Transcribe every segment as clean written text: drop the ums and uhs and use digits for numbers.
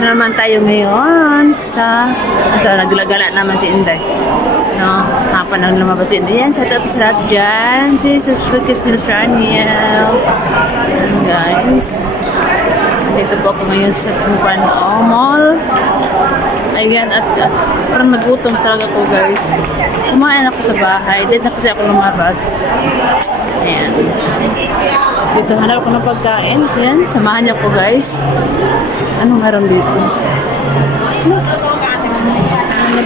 Dito naman tayo ngayon sa... Ito, naglagala naman si Inday. No, hapa nang lumabas si Inday. Yan, shout out sa lahat dyan. Please subscribe to Still Channel. Guys. Dito po ako ngayon sa Tupan Mall. Ayan, at parang nagutom talaga ko, guys. Kumain ako sa bahay. Dito na kasi ako lumabas. Ayan. Dito hanap ako ng pagkain. Ayan, samahan niyo ako, guys. Anong meron dito? Ano,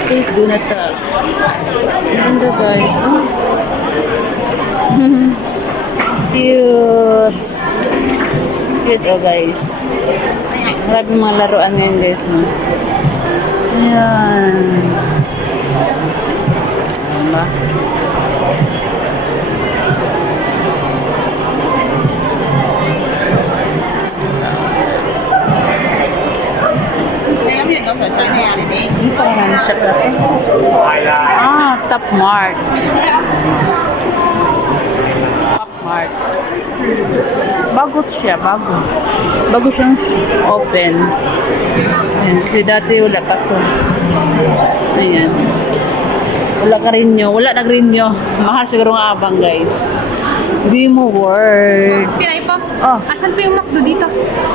please do not tap. Ganda, guys. Oh. Cute. Cute, oh, guys. Maraming mga laruan ngayon, guys, no? Ayan. Diba? Ito ko na check natin. Ah, Top Mart. Top Mart. Bago siya, bago. Bago siyang open. Ayan, kasi dati wala pa to. Ayan. Wala ka rin nyo. Wala na rin nyo. Mahal siguro ng abang, guys. Hindi mo word. Pinay po? Oh. Asan po yung McDo dito?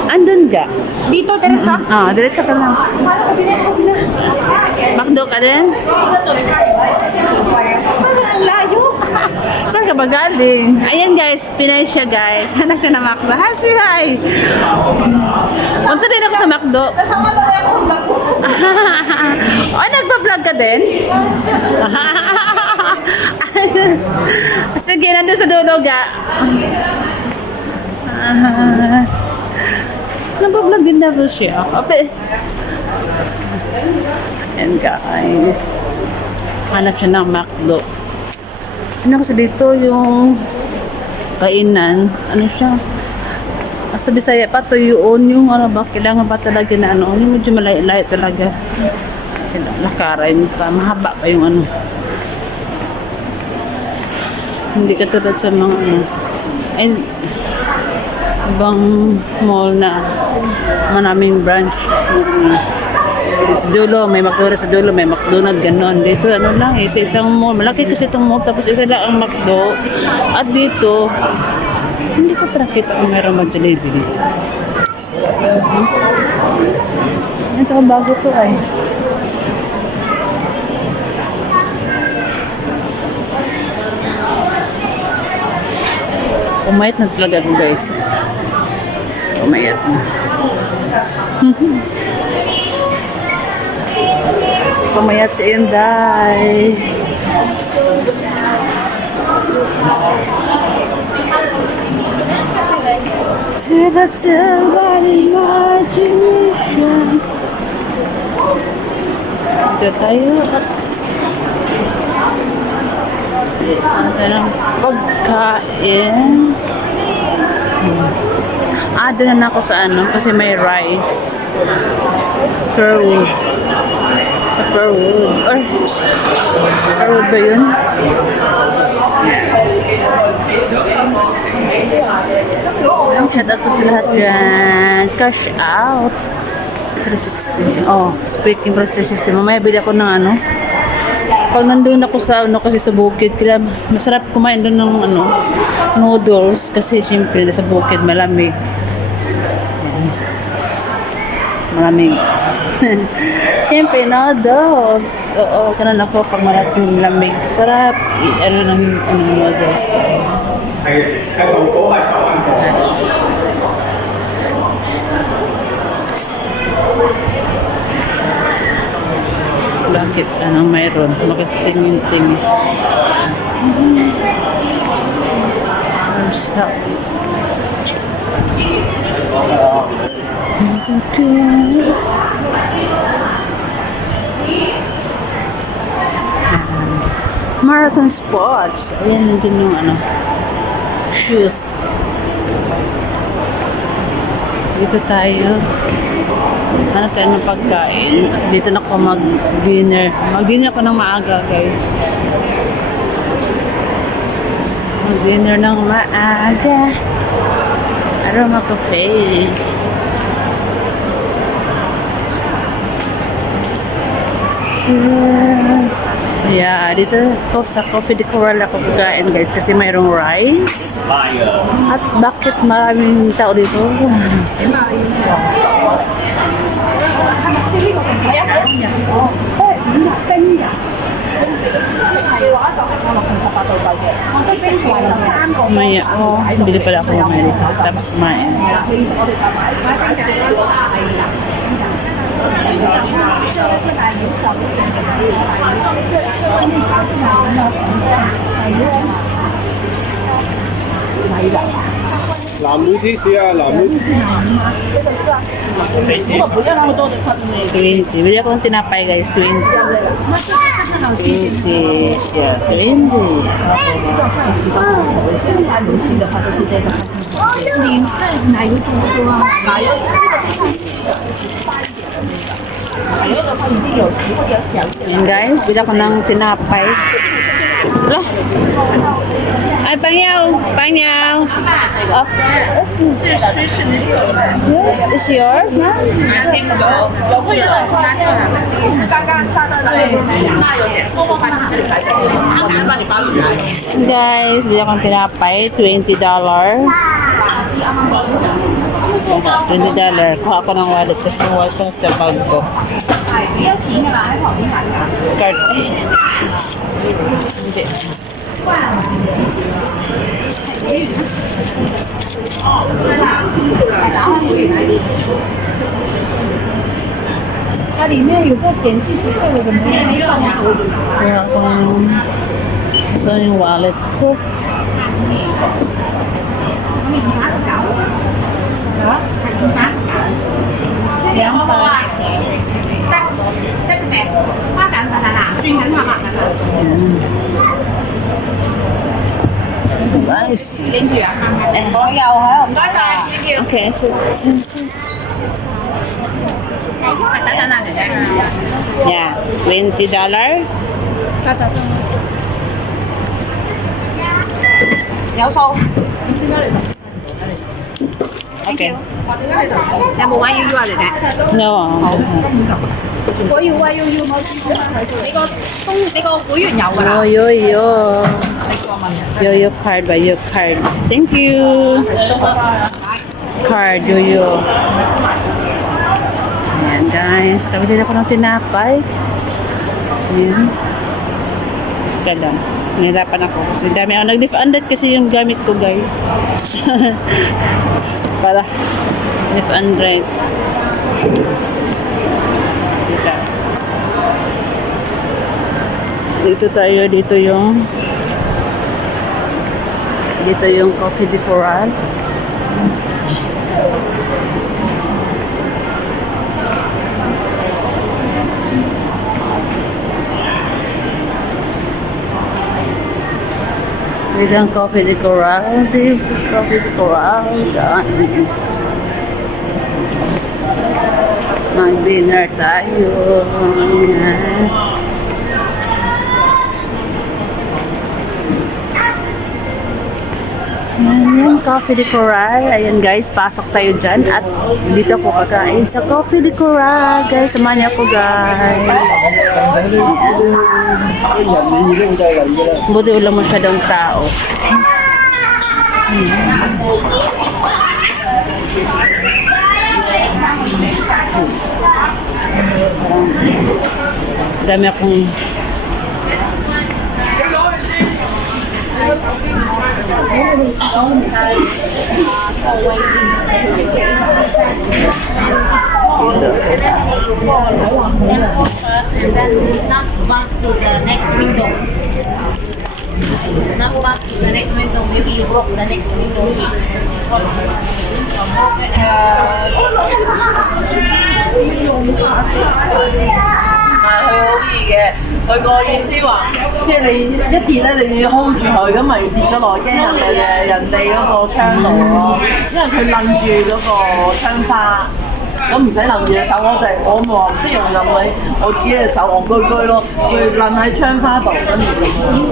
Andun ka. Dito, diretso? Ah, diretso ka lang. Makdo ka din? Ang layo. Saan ka ba galing? Ayan, guys, Pinay siya, guys. Hanap siya na McDo. Hi, say hi! Punta din ako sa McDo. Kasama na rin ako sa vlog ko. Oh, nagpa-vlog ka din? Sige, nandun sa dulo, ga. Nagpa-vlog din na po siya. Ayan, guys. Hanap siya ng McDo. Ano kasi dito yung kainan, ano siya? Sa Bisaya pa to yung ano ba, kailangan ba talaga na ano, yung medyo malayo-layo talaga. Lakaran pa, mahaba pa yung ano. Hindi katulad sa mga ano, ay, ibang mall na maraming branch. Sa dulo, may McDonald's sa dulo, may McDonald's, gano'n. Dito, ano lang, isa-isang mall. Malaki kasi itong mall, tapos isa lang ang McDo. At dito, hindi ko pa nakita kung meron mag-delivery dito. Ito ang bago to ay. Umayat na talaga ako, guys. Umayat na. Pumayat si Inday. Tell by imagination. Dito tayo at ito ng pagkain. Doon na ako sa ano kasi may rice. Curwood. Sa Curwood. Or Curwood ba yun? Shout out po sa lahat dyan. Cash out. 360. Oh, speaking for 360. Mamaya bili ako ng ano. Pag nandun ako sa ano kasi sa bukid, kaya masarap kumain doon ng ano, noodles kasi syempre sa bukid malamig. Malamig. Syempre noodles. Oo, kanan ako pag malamig. Sarap. Ano ng ano noodles. Bakit? Anong mayroon? Makatingin-ting. Marathon Sports. Ayan din yung ano, shoes. Dito tayo. Ano tayo ng pagkain. Dito na ako mag-dinner. Mag-dinner ako ng maaga, guys. Mag-dinner ng maaga. Aroma Cafe. Yeah, dito ko sa Coffee de Coral ako kakain guys kasi mayroong rice. At bakit maraming tao dito? Maya, bili pala ako mamaya dito. Tapos kumain.南妹芝士啊，南妹芝士。 20. Bili ako ng tinapay guys, 20. 20. Yeah, 20. Yan guys, bili ako ng tinapay. Wala. Ay, pangyaw! Pangyaw! Oh. Is yours? Guys, bili akong tinapay, $20. $20. Kuha ko ng wallet kasi yung wallet ko sa bag ko. Card. Hindi. Kaya kung saan yung wallet ko. Nice. Okay, so yeah, $20. Okay. 有冇位要要啊，姐姐？ No. 我要啊，要冇你個會員有㗎啦。 Oh, yo. Yo card ba? Yo card. Thank you. Card, yo. Ayan guys, kabili ako ng tinapay. Ayan. Ika lang. Nahirapan ako kasi dami ako. Nag-lift-undet kasi yung gamit ko guys. Para lift-undet. Dito tayo, dito yung Coffee de Coral. Dito ang Coffee de Coral. Coffee de Coral, guys. Mag-dinner tayo. Ayan. Ayan, Coffee de Coral. Ayan guys, pasok tayo dyan. At dito ako kakain sa Coffee de Coral. Guys, samahan niyo ako guys. Buti ulang masyadong tao. Dami akong and then knock back to the next window. Knock back to the next window. Maybe you broke the next window. You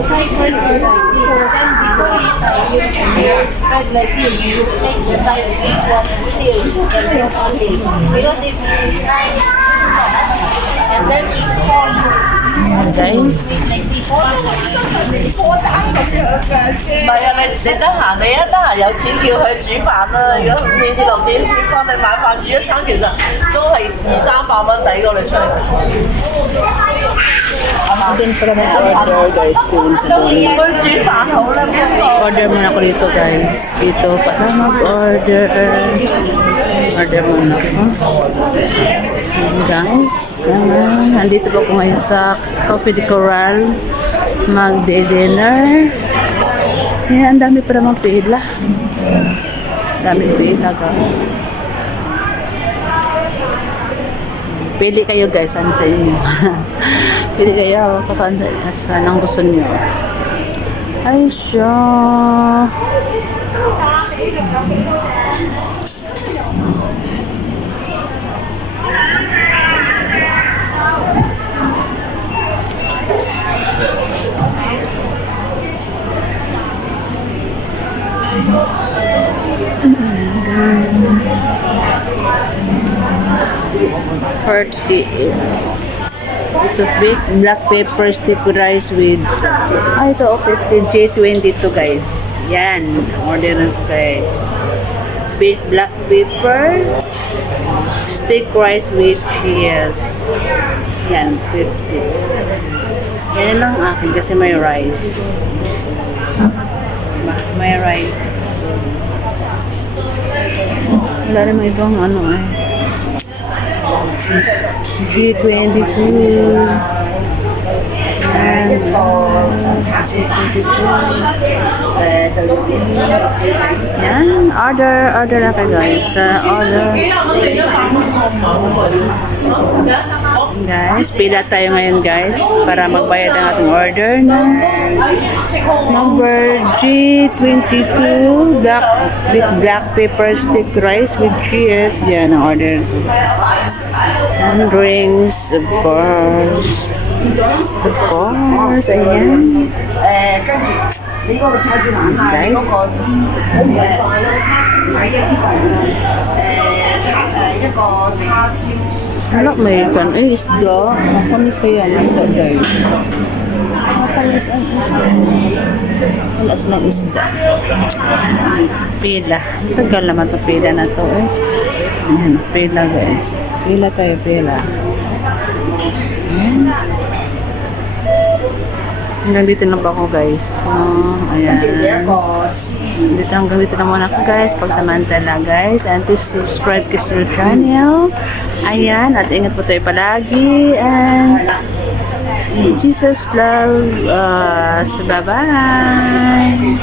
try first with the then before you spread like this. You take the size each one still then this. Because if you try And then we call you. Ayan, guys. 唔係啊，你得閒你一得閒有錢叫佢煮飯啦。如果你啲六點煮飯，你買飯煮一餐，其實都係200-300蚊抵過你出去食。Doon pala mag-order, guys. Doon sa doon. 佢煮飯好啦，邊個？ Order muna ako dito, guys. Dito para mag-order. Order muna ako. Ayan, guys. Nandito po ako ngayon sa Coffee de Coral. Mag-dinner. Ayan, ang dami pa naman pila. Dami pila, guys. Pili kayo, guys. Saan sa inyo? Pili kayo kung saan ang gusto niyo. Ay, siya. Ito, black pepper stick rice with ito, 50 J22 guys. Yan, order na guys. Black pepper stick rice with cheese. Yan, 50. Yan lang akin kasi may rice. May rice. Wala naman ibang ano eh. G22 and yan, order na kayo guys. Order guys, pila tayo ngayon guys para magbayad ang ating order na number G22 black pepper stick rice with cheese. Yan ang order and drinks, of course. Ayan. Guys. Ano, may kan? Isda. Makamis kaya ang isda, guys. Makamis ang isda. Alas ng isda. Pila. Tagal naman ito pila na to eh. Ayan, pila guys. Pila tayo, pila. Ayan. Hanggang dito na ba ako guys? Ayan. Hanggang dito na muna ako guys. Pagsamantala guys. And please subscribe to our channel. Ayan. At ingat po tayo palagi. And Jesus love us. Bye-bye.